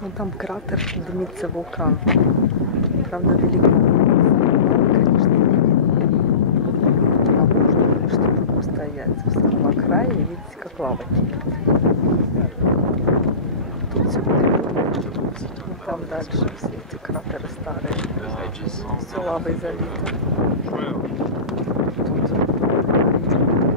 Вон там кратер, дымится вулкан. Правда, далеко. Конечно, не видно. А можно что-то постоять в самом крае и видеть, как лава кипит. Тут все вот там дальше все эти кратеры старые. Все лавой залито. Тут